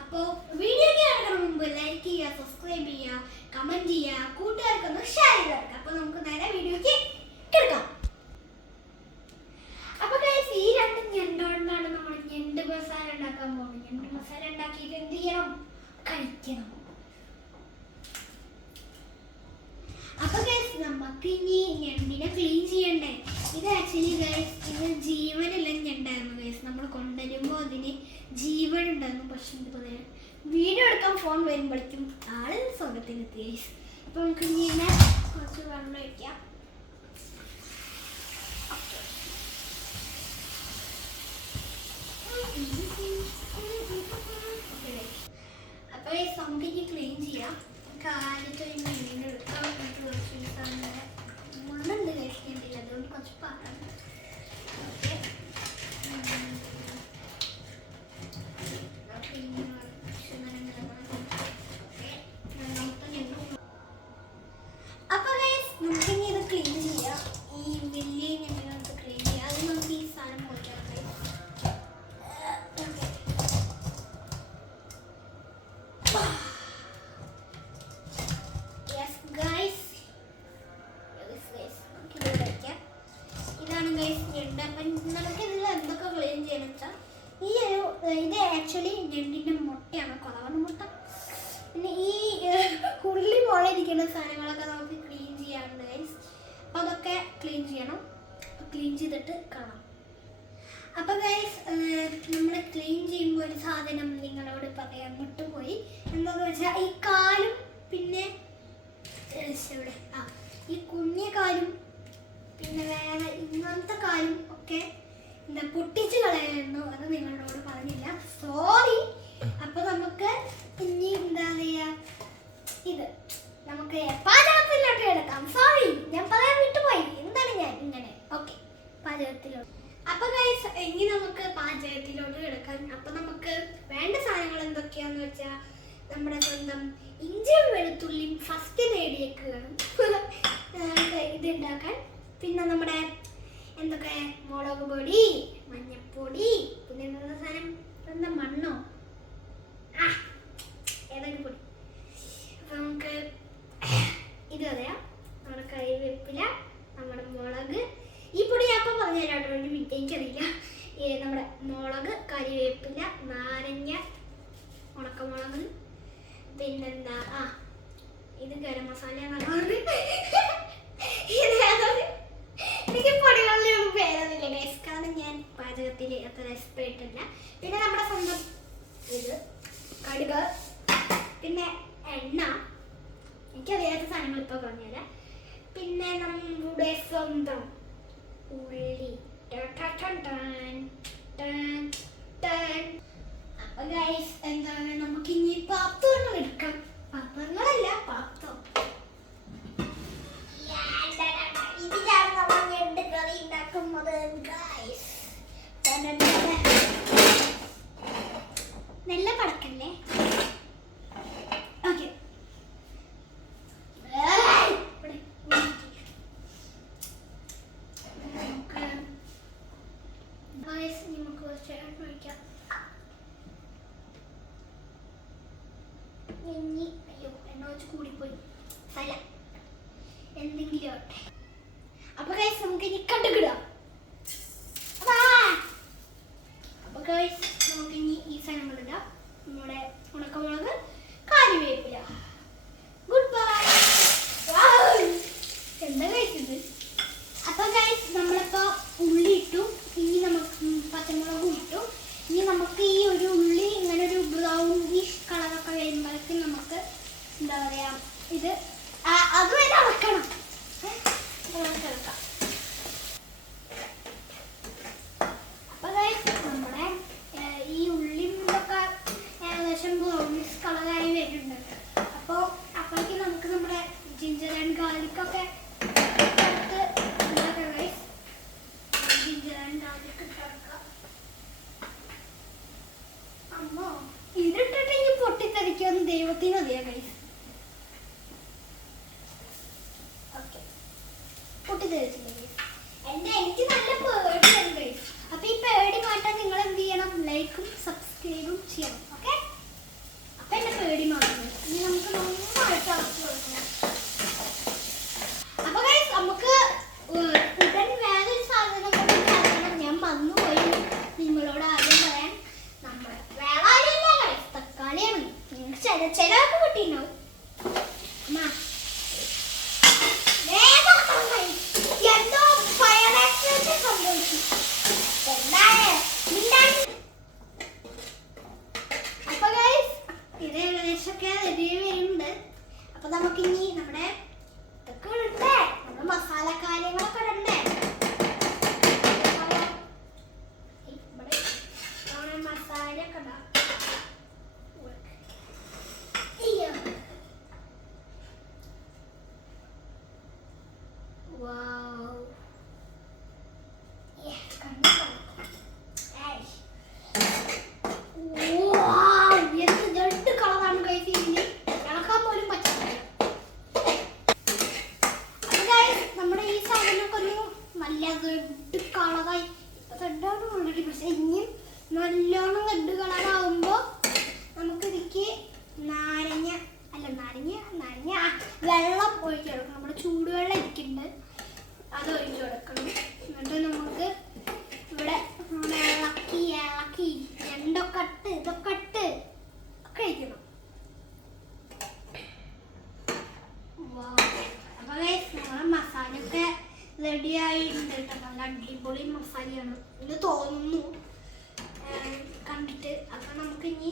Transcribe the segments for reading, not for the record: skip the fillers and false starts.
അപ്പോൾ വീഡിയോയ്ക്ക് കിടക്കുന്ന മുമ്പ് ലൈക്ക് ചെയ്യുക, സബ്സ്ക്രൈബ് ചെയ്യുക, കമന്റ് ചെയ്യുക, കൂട്ടുകാർക്കൊന്ന് ഷെയർ ചെയ്ത് കൊടുക്കുക. അപ്പോൾ നമുക്ക് നേരെ വീഡിയോയ്ക്ക് കിടക്കാം. അപ്പോൾ ഗൈസ്, ഈ രണ്ട് ഞണ്ടുകൊണ്ടാണ് നമ്മൾ ഞണ്ട് മസാല ഉണ്ടാക്കാൻ പോകുന്നത്. ഞണ്ട് മസാല ഉണ്ടാക്കിയിട്ട് എന്ത് ചെയ്യണം? കഴിക്കണം. അപ്പോൾ ഗൈസ്, നമുക്ക് ഇനി ഞണ്ടിനെ ക്ലീൻ ചെയ്യണ്ടേ? ഇത് ആക്ച്വലി ഗൈസ്, ഇത് ജീവനുള്ള ഞണ്ടായിരുന്നു ഗൈസ്. നമ്മൾ കൊണ്ടുവരുമ്പോൾ അതിന് ജീവൻ ഉണ്ടായിരുന്നു. പക്ഷെ ഇതുപോലെ വീഡിയോ എടുക്കാൻ ഫോൺ വരുമ്പോഴേക്കും ആള് സ്വർഗത്തിനെത്തി ഗൈസ്. അപ്പോൾ നമുക്ക് ഇങ്ങനെ കുറച്ച് വെള്ളം ഒഴിക്കാം. അപ്പോൾ ഗൈസ്, നമുക്ക് ഇനി ക്ലീൻ ചെയ്യാം. ആദ്യത്തെ ഒരു മീൻ എടുക്കാം. മുള്ളുണ്ട് കഴിക്കുന്നില്ല, അതുകൊണ്ട് കുറച്ച് പാടാണ്. ഓക്കെ, അപ്പൊ നമുക്കിനി ഇത് ക്ലീൻ ചെയ്യാം. ഈ വലിയ ഞങ്ങൾക്ക് ക്ലീൻ ചെയ്യാം. അത് നമുക്ക് ഈ സാധനം പോയിക്കാം. ഇത് ആക്ച്വലി ഞണ്ടിൻ്റെ മുട്ടയാണ്, കുറവാണ് മുട്ട. പിന്നെ ഈ ഉള്ളി പോലെ ഇരിക്കുന്ന സാധനങ്ങളൊക്കെ നമുക്ക് ക്ലീൻ ചെയ്യാറുണ്ട് ഗൈസ്. അപ്പോൾ അതൊക്കെ ക്ലീൻ ചെയ്യണം. ക്ലീൻ ചെയ്തിട്ട് കാണാം. അപ്പോൾ ഗൈസ്, നമ്മൾ ക്ലീൻ ചെയ്യുമ്പോൾ ഒരു സാധനം നിങ്ങളോട് പറയാൻ വിട്ടുപോയി. എന്താണെന്ന് വെച്ചാൽ ഈ കാലും പിന്നെ ഇവിടെ ഈ കുഞ്ഞ കാലും പിന്നെ വേറെ ഇങ്ങനത്തെ കാലും ഒക്കെ എന്താ പൊട്ടിച്ച് കളയായിരുന്നു. അത് നിങ്ങളോട് പറഞ്ഞില്ല, സോറി. അപ്പൊ നമുക്ക് ഇനി എന്താ പറയാ, ഇത് നമുക്ക് പാചകത്തിലോട്ട് എടുക്കാം. സോറി, ഞാൻ പറയാൻ വിട്ടുപോയി. എന്താണ് ഞാൻ ഇങ്ങനെ? ഓക്കെ, പാചകത്തിലോട്ട്. അപ്പൊ ഗൈസ്, ഇനി നമുക്ക് പാചകത്തിലോട്ട് എടുക്കാം. അപ്പൊ നമുക്ക് വേണ്ട സാധനങ്ങൾ എന്തൊക്കെയാന്ന് വെച്ചാൽ നമ്മുടെ സ്വന്തം ഇഞ്ചിയും വെളുത്തുള്ളിയും ഫസ്റ്റ് നേടിയേക്കുകയാണ് ഇത് ഉണ്ടാക്കാൻ. പിന്നെ നമ്മുടെ എന്തൊക്കെ മുളക് പൊടി, മഞ്ഞപ്പൊടി, പിന്നെ എന്താ സാധനം, എന്താ മണ്ണോ ഏതൊക്കെ പൊടി. അപ്പൊ നമുക്ക് ഇത് പറയാം. നമ്മുടെ കറിവേപ്പില, നമ്മുടെ മുളക്, ഈ പൊടി ഞാൻ അപ്പം പറഞ്ഞുതരാം കേട്ടോ, ഒരു മിനിറ്റ്, എനിക്കറിയില്ല. നമ്മുടെ മുളക്, കറിവേപ്പില, നാരങ്ങ, ഉണക്കമുളക്, പിന്നെന്താ ഇത് ഗരം മസാല എനിക്ക് പൊടികളിലൊന്നും പേരൊന്നുമില്ല ഗൈസ്, കാരണം ഞാൻ പാചകത്തിൽ അത്ര എക്സ്പേർട്ട് അല്ല. പിന്നെ നമ്മുടെ സ്വന്തം ഇത് കടുക്, പിന്നെ എണ്ണ, എനിക്കറിയാത്ത സാധനങ്ങൾ ഇപ്പോൾ പറഞ്ഞുതരാം. പിന്നെ നമ്മുടെ സ്വന്തം ഉള്ളി. അപ്പൊ ഗൈസ്, എന്താണ്, നമുക്ക് ഇനി പാത്രങ്ങൾ എടുക്കാം. പാത്രങ്ങളല്ല, പാത്രം. ഇതിലാണ് നമ്മൾ ഞണ്ട് കറി ഉണ്ടാക്കുന്നത് ഗൈസ്. നല്ല പടക്കല്ലേ? ഓക്കെ, നമുക്ക് കുറച്ച് എണ്ണ ഒഴിക്കാം. അയ്യോ, എണ്ണ വെച്ച് കൂടിപ്പോയി. അല്ല, എന്തെങ്കിലും ആവട്ടെ. അപ്പൊ ഗൈസ്, നമുക്ക് ഇനി കടുകിടാം. അപ്പൊ ഗൈസ്, നമുക്ക് ഇനി ഈ സാധനങ്ങൾ ഇടാം. നമ്മുടെ ഉണക്കമുളക്, കറിവേപ്പില. Good bye. എന്താ കഴിച്ചത്? അപ്പൊ ഗൈസ്, നമ്മളിപ്പോ ഉള്ളി ഇട്ടു. ഇനി നമുക്ക് പച്ചമുളകും ഇട്ടു. ഇനി നമുക്ക് ഈ ഒരു ഉള്ളി ഇങ്ങനെ ഒരു ബ്രൗണിഷ് കളറൊക്കെ വരുമ്പോഴേക്കും നമുക്ക് എന്താ പറയാ, ഇത് അതുവരെ ഇളക്കണം. നല്ല റെഡ് കളറായി. റെഡാണ് ഓൾറെഡി, പക്ഷെ ഇനിയും നല്ലോണം റെഡ് കളറാകുമ്പോൾ നമുക്ക് ഇതിക്ക് നാരങ്ങ വെള്ളം ഒഴിച്ചു കൊടുക്കണം. നമ്മുടെ ചൂടുവെള്ളം ഇരിക്കുന്നുണ്ട്, അത് ഒഴിച്ചു കൊടുക്കണം. എന്നിട്ട് നമുക്ക് ഇവിടെ ഇളക്കി ഇതൊക്കെ ഇട്ട് ഒക്കെ കഴിക്കണം. അപ്പൊ നമ്മളെ മസാലയൊക്കെ റെഡി ആയിട്ടുണ്ട് കേട്ടോ. നല്ല അടിപൊളി മസാലയാണ് എന്ന് തോന്നുന്നു കണ്ടിട്ട്. അപ്പൊ നമുക്ക് ഇനി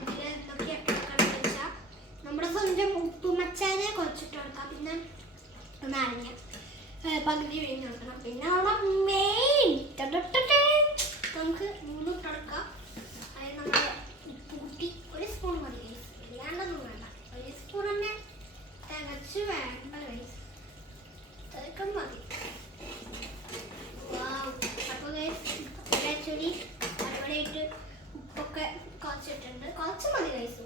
ഇതിൽ എന്തൊക്കെയാണ് വെച്ചാൽ നമ്മുടെ സ്വന്തം ഉപ്പുമച്ചാനെ കുറച്ചിട്ട് കൊടുക്കാം. പിന്നെ നാരങ്ങ പകുതി പിഴിഞ്ഞ് കൊടുക്കണം. പിന്നെ അവിടെ മെയിൻ നമുക്ക് 3 കൊടുക്കാം. അതായത് നമ്മൾ ഉപ്പ് കൂട്ടി 1 സ്പൂൺ മതി, ഇല്ലാണ്ടൊന്നും വേണ്ട. 1 സ്പൂൺ തന്നെ തികച്ച് വേണ്ട, തികക്കം മതി. അപ്പോൾ ആക്ച്വലി അടിപൊളിയായിട്ട് ഉപ്പൊക്കെ കുറച്ചിട്ടുണ്ട്, കുറച്ച് മതി കഴിച്ചു.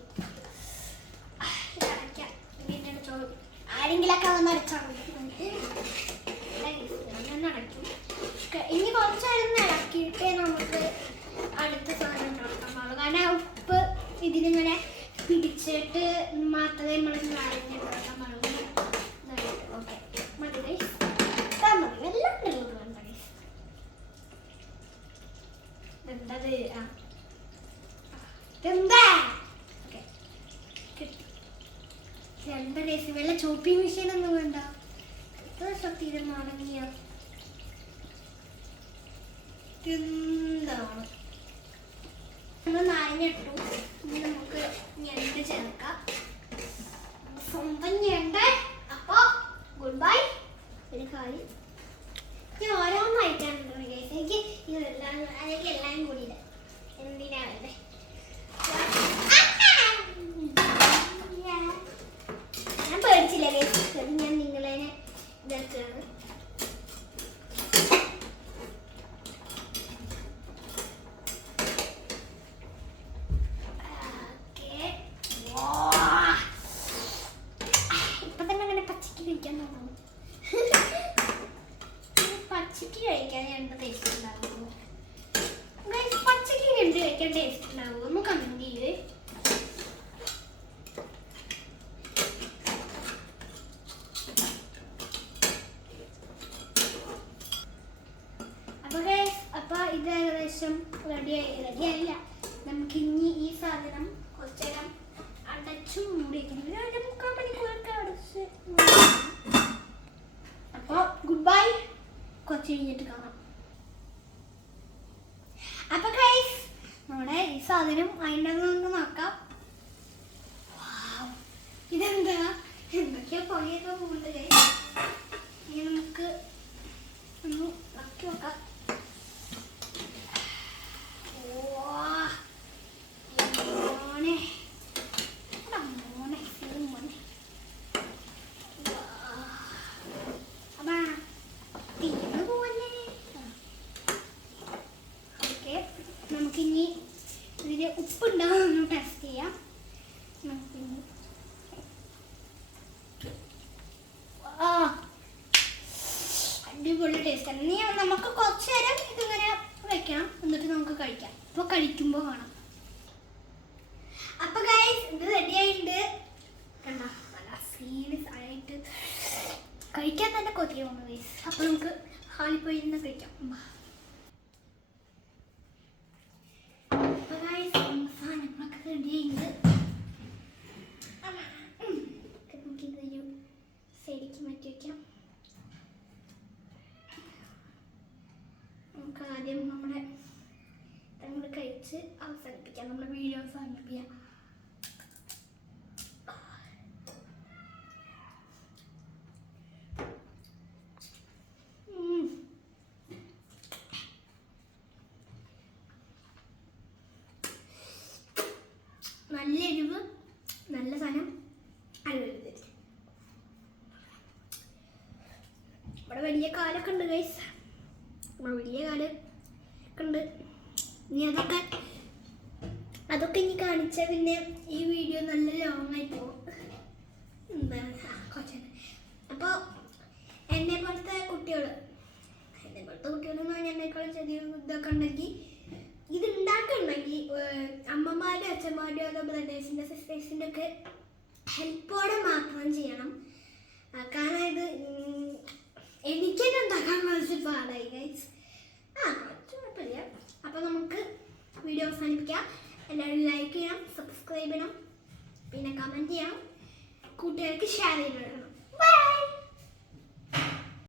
അടയ്ക്കാം. വീട്ടിൽ ചോറ് ആരെങ്കിലൊക്കെ വന്ന് അടച്ചാൽ അടയ്ക്കും. ഇനി കുറച്ചായിരുന്നു ഇളക്കിയിട്ടേ നമുക്ക് അടുത്ത സാധനം ഉണ്ടാക്കാൻ പാടുള്ളൂ. കാരണം ഉപ്പ് ഇതിനിങ്ങനെ പിടിച്ചിട്ട് മാത്രമേ നമ്മൾ നാരങ്ങ ഉണ്ടാക്കാൻ പാടുള്ളൂ. ഓക്കെ മതി ഗൈസ്, മതി എല്ലാം വേണ്ട ഗൈസ്. എന്തത് എന്താ എന്താ ഗൈസ്, വല്ല ചോപ്പിംഗ് മെഷീൻ ഒന്നും വേണ്ട. എത്ര ശക്തിയുടെ നാരങ്ങ എന്താണ്. നമ്മൾ നാരങ്ങ ഇട്ടു. ഇനി നമുക്ക് ഞണ്ട് ചേർക്കാം, സ്വന്തം ഞണ്ട്. അപ്പൊ ഗുഡ് ബൈ. ഒരു കാര്യം ഞാൻ ഓരോന്നായിട്ടാണ് എനിക്ക് ഇതെല്ലാം അതൊക്കെ എല്ലാം കൂടിയില്ല. എന്തിനാ വേണ്ടേ? ഞാൻ പേടിച്ചില്ല ഗൈസ്, ഞാൻ നിങ്ങളെ ഇതാക്കുകയാണ്. ഇപ്പൊ തന്നെ അങ്ങനെ പച്ചക്ക് കഴിക്കാൻ തോന്നുന്നു. പച്ചക്ക് കഴിക്കാൻ ഞണ്ട് ടേസ്റ്റ് ഉണ്ടാവുമോ ഗൈസ്? പച്ചക്ക് ഞണ്ട് കഴിക്കാൻ ടേസ്റ്റ് ഉണ്ടാവുമോ? ഒന്ന് കമന്റ് ചെയ്യേ. അപ്പൊ ഇത് ഏകദേശം റെഡിയായില്ല. നമുക്കിനി ഈ സാധനം കുറച്ചേരം അടച്ചു മൂടി വയ്ക്കണം. 1.5 മണിക്കൂറൊക്കെ അടച്ച്. അപ്പൊ ഗുഡ് ബൈ, കുറച്ച് കഴിഞ്ഞിട്ട് കാണാം. അപ്പൊ ഗൈസ് നമ്മുടെ ഈ സാധനം അതിൻ്റെ നമുക്ക് നോക്കാം. ഇതെന്താ, എന്തൊക്കെയാ പൊടിയൊക്കെ പോകുന്നുണ്ട് ഗൈസ്. ഇനി നമുക്ക് ഒന്ന് ഇളക്കി നോക്കാം. നമുക്കിനി ഇതിൽ ഉപ്പുണ്ടാവുമെന്ന് ടെസ്റ്റ് ചെയ്യാം. നമുക്കിനി അടിപൊളി ടേസ്റ്റാണ്. ഇനി നമുക്ക് കുറച്ച് നേരം ഇതിങ്ങനെ വെക്കണം, എന്നിട്ട് നമുക്ക് കഴിക്കാം. അപ്പോൾ കഴിക്കുമ്പോൾ കാണാം. അപ്പോൾ ഗൈസ് ഇത് റെഡി ആയിട്ടുണ്ട്. കണ്ടോ, നല്ല സീരിയസ് ആയിട്ട് കഴിക്കാൻ തന്നെ കൊതിയ വന്നു ഗൈസ്. അപ്പോൾ നമുക്ക് ഹാളിൽ പോയി ഇരുന്ന് കഴിക്കാം. അപ്പോൾ ഗൈസ് സാധനങ്ങളൊക്കെ റെഡി ആയിട്ടുണ്ട്. നമുക്കിതൊരു സൈഡിലേക്ക് മാറ്റി വയ്ക്കാം. നമുക്ക് ആദ്യം നമ്മൾ കഴിച്ച് അവസാനിപ്പിക്കാം, നമ്മുടെ വീഡിയോ അവസാനിപ്പിക്കാം. നല്ല എരിവ്, നല്ല സാധനം, അടിപൊളി. ഇവിടെ വലിയ കാലൊക്കെ ഉണ്ട് ഗൈസ്, വലിയ കാലൊക്കെ ഉണ്ട്. ഇനി അതൊക്കെ ഇനി കാണിച്ചാൽ പിന്നെ ഈ വീഡിയോ നല്ല ലോങ് ആയി പോകും. എന്താണ് കുറച്ച്. അപ്പോൾ എന്നെ പോലത്തെ കുട്ടികൾ അച്ഛന്മാരുടെയോ അതോ ബ്രദേഴ്സിൻ്റെ സിസ്റ്റേഴ്സിൻ്റെ ഒക്കെ ഹെൽപ്പോടെ മാത്രം ചെയ്യണം. കാരണം ഇത് എനിക്ക് തന്നെ ഉണ്ടാക്കാൻ കുറച്ച് പാടായി ഗൈസ്. കുറച്ച് കുഴപ്പമില്ല. അപ്പോൾ നമുക്ക് വീഡിയോ അവസാനിപ്പിക്കാം. എല്ലാവരും ലൈക്ക് ചെയ്യണം, സബ്സ്ക്രൈബ് ചെയ്യണം, പിന്നെ കമൻറ്റ് ചെയ്യണം, കൂട്ടുകാർക്ക് ഷെയർ ചെയ്യണം.